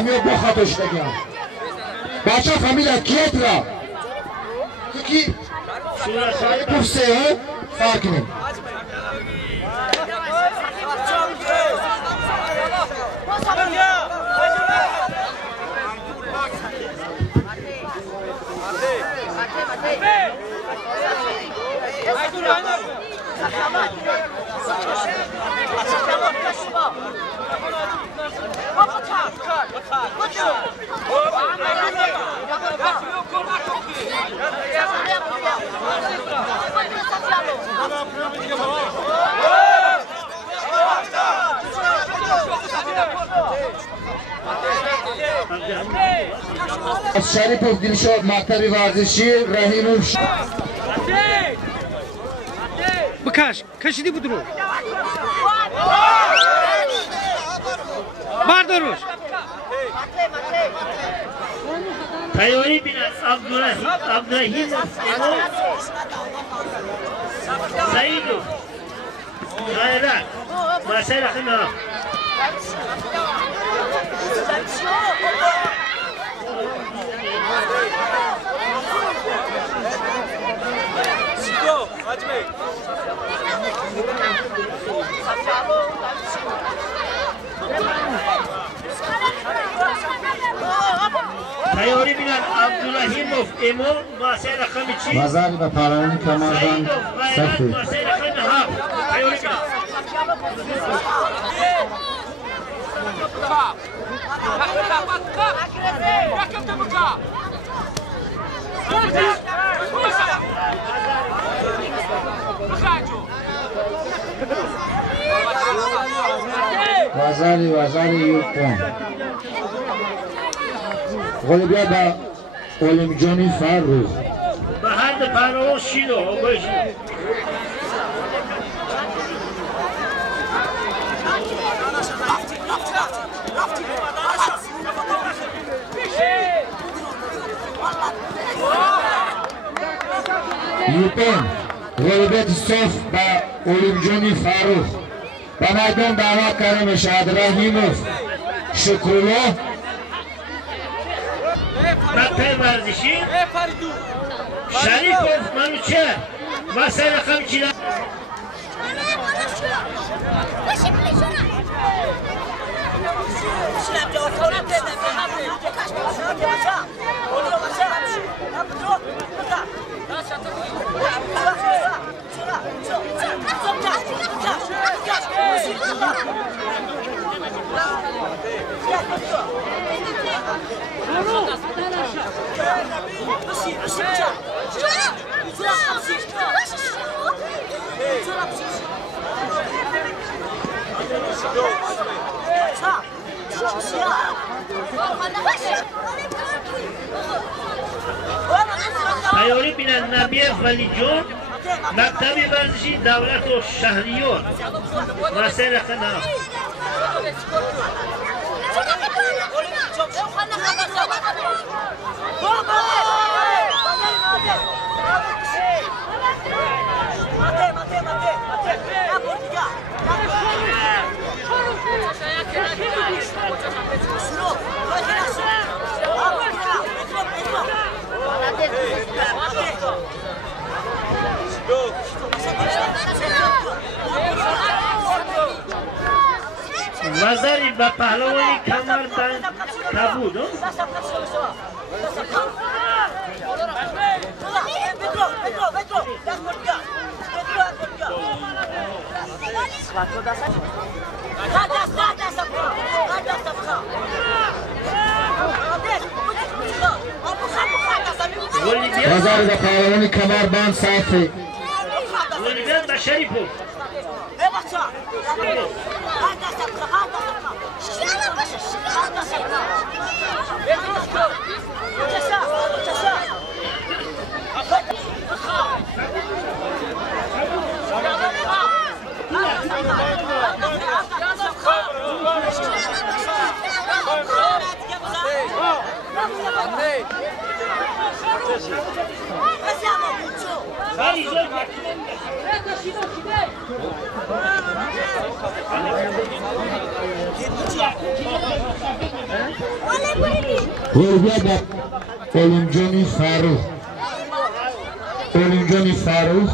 همیو بخاتش بگم بچه فامیل کیت را کی پوسته ها فرق نیم شریف دلشاد مکتب ورزشی رحیموف بکش کشیدی بدرو برداروش تیاری بین عبدالرحیم سعیدو غیرک مسیر خیمه تیاری بینن عبدالرحیموف امام مسیر رقم چی؟ وزاری و پارانی کمازان صفی مسیر رقم هفت تیاری بینن وزاری یوکون غلی بیا با علم جانی فرخ به هر دو پرواز شیدو باشید یوکون غلبت صف با علم جانی فرخ و مردم دعوت کرده میشد رحیموف شکرالله مکتب ورزشی شریفوف منوچهر مسیر رقم چی؟ تیاری بینن نبیه ولی جون مکتب ورزشی دولت و شهریار مسیر رقم هفت وزاری با پهلوانی کمر بند کبود وزاری با پهلوانی کمر بند صافی ولیبیان با شریفوف غربت علم جانی فاروق